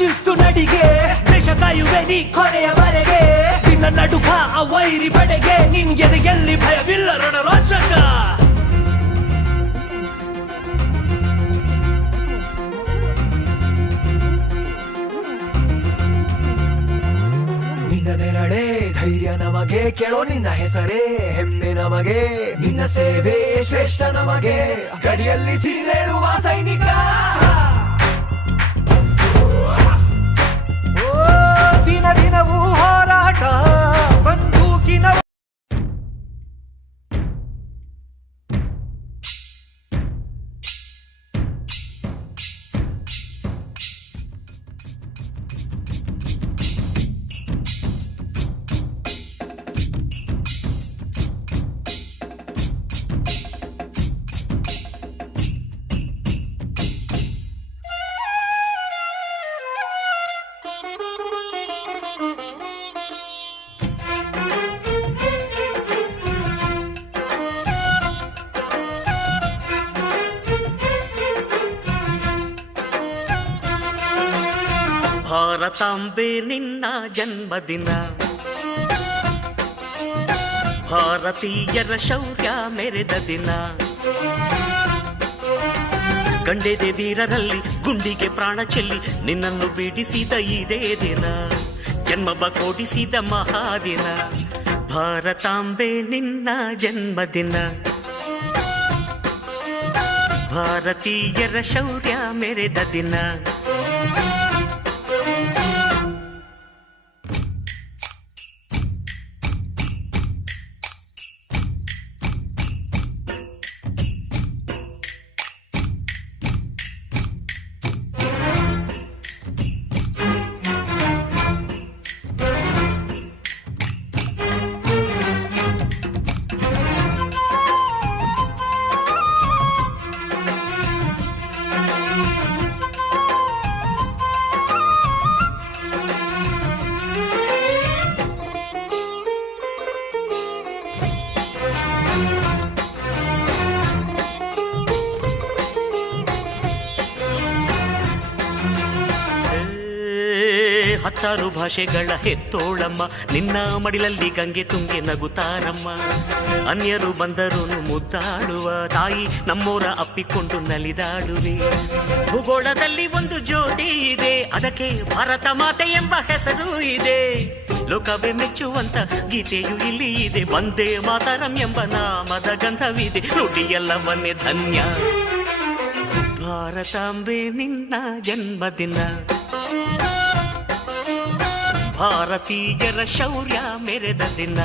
ಶಿಸ್ತು ನಡಿಗೆ ದೇಶ ಕಾಯುವೆ ನೀ ಕೊನೆಯವರೆಗೆ ನಿನ್ನ ನಡುಕ ಆ ವೈರಿ ಪಡೆಗೆ ನಿನ್ಗೆದೆಯಲ್ಲಿ ಭಯವಿಲ್ಲ ರಣರೋಚಕ ನಿನ್ನ ನೆರಳೆ ಧೈರ್ಯ ನಮಗೆ ಕೇಳೋ ನಿನ್ನ ಹೆಸರೇ ಹೆಮ್ಮೆ ನಮಗೆ ನಿನ್ನ ಸೇವೆ ಶ್ರೇಷ್ಠ ನಮಗೆ ಗಡಿಯಲ್ಲಿ ಸಿಡಿದೇಳುವ ಸೈನಿಕ ದಿನ ದಿನವೂ ಹೋರಾಟ ಬಂದೂಕಿನ ಭಾರತಾಂಬೆ ನಿನ್ನ ಜನ್ಮದಿನ ಭಾರತೀಯರ ಶೌರ್ಯ ಮೆರೆದ ದಿನ ಗಂಡೆದೆ ವೀರರಲ್ಲಿ ಗುಂಡಿಗೆ ಪ್ರಾಣ ಚೆಲ್ಲಿ ನಿನ್ನನ್ನು ಬಿಡಿಸಿದ ಇದೇ ದಿನ ಜನ್ಮ ಕೊಡಿಸಿದ ಮಹಾದಿನ ಭಾರತಾಂಬೆ ನಿನ್ನ ಜನ್ಮದಿನ ಭಾರತೀಯರ ಶೌರ್ಯ ಮೆರೆದ ದಿನ ಹತ್ತಾರು ಭಾಷೆಗಳ ಹೆತ್ತೋಳಮ್ಮ ನಿನ್ನ ಮಡಿಲಲ್ಲಿ ಗಂಗೆ ತುಂಗೆ ನಗುತ್ತಾರಮ್ಮ ಅನ್ಯರು ಬಂದರು ಮುದ್ದಾಡುವ ತಾಯಿ ನಮ್ಮೋರ ಅಪ್ಪಿಕೊಂಡು ನಲಿದಾಡುವೆ ಭೂಗೋಳದಲ್ಲಿ ಒಂದು ಜ್ಯೋತಿ ಇದೆ ಅದಕ್ಕೆ ಭಾರತ ಮಾತೆ ಎಂಬ ಹೆಸರು ಇದೆ ಲೋಕವೇ ಮೆಚ್ಚುವಂತ ಗೀತೆಯು ಇಲ್ಲಿ ಇದೆ ವಂದೇ ಮಾತರಂ ಎಂಬ ನಾಮದ ಗಂಧವಿದೆ ನುಡಿಯೆಲ್ಲವನ್ನೇ ಧನ್ಯ ಭಾರತಾಂಬೆ ನಿನ್ನ ಜನ್ಮದಿನ ಭಾರತೀಯರ ಶೌರ್ಯ ಮೆರೆದ ದಿನ